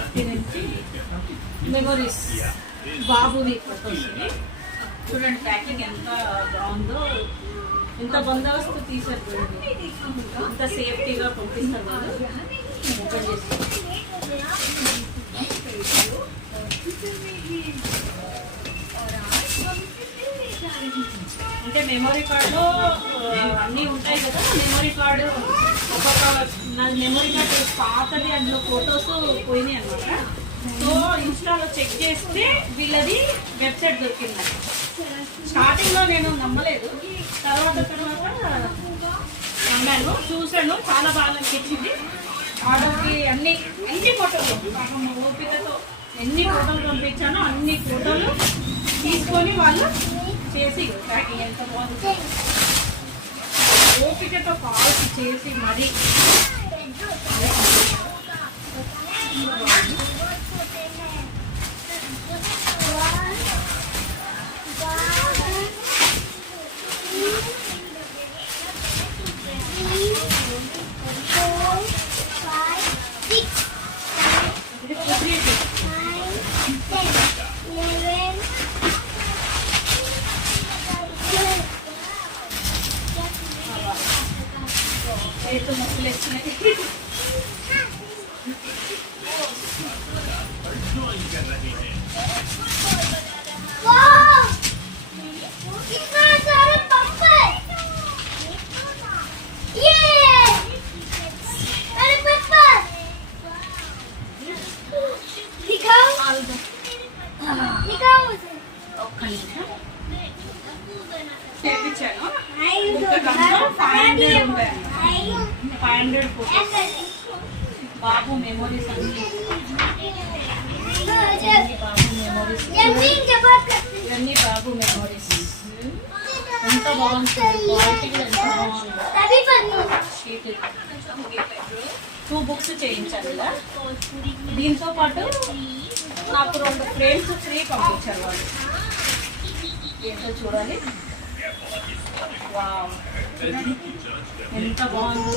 30 నుంచి memories బాబువి photos. చూడండి packing ఎంత బాగుందో, ఎంత బందోబస్తు తీసారు చూడండి, ఎంత సేఫ్టీగా పంపిస్తారు వాళ్ళు. ఓపెన్ చేసి అంటే మెమొరీ కార్డులో అన్నీ ఉంటాయి కదా. మెమొరీ కార్డు ఒక్కొక్క నాది మెమొరీ కార్డు పాతది, అందులో ఫొటోస్ పోయినాయి అన్నమాట. సో ఇన్స్టాలో చెక్ చేస్తే వీళ్ళది వెబ్సైట్ దొరికింది. స్టార్టింగ్లో నేను నమ్మలేదు, తర్వాత నమ్మాను, చూశాను, చాలా బాగా అనిపించింది. ఆర్డర్కి అన్ని ఫోటోలు ఓపికతో ఎన్ని ఫోటోలు పంపించానో అన్ని ఫోటోలు తీసుకొని వాళ్ళు చేసి ప్యాకింగ్ ఎంత బాగుంది, ఓపికతో కాల్స్ చేసి మరీ చేతులు నొప్పులు వచ్చినాయి. ఒక్క నిమిషం చేయించాను. 500 ఫోటోస్ బాబు మెమోరీస్ అన్ని. బాబు మెమోరీస్ ఇవన్నీ బాబు మెమోరీస్. ఎంత బాగుంటుంది, క్వాలిటీ కూడా ఎంత బాగుంది. షీట్ 2 బుక్స్ చేయించాను ఇలా. దీంతో పాటు నాకు 2 ఫ్రేమ్స్ ఫ్రీ పంపించారు వాళ్ళు. ఏంటో చూడాలి. వావ్, ఎంత బాగుంది.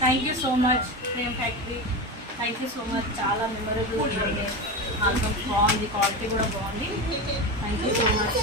Thank you so much frame factory, thank you so much. చాలా మెమరబుల్ ఆల్బమ్ బాగుంది, క్వాలిటీ కూడా బాగుంది. Thank you so much.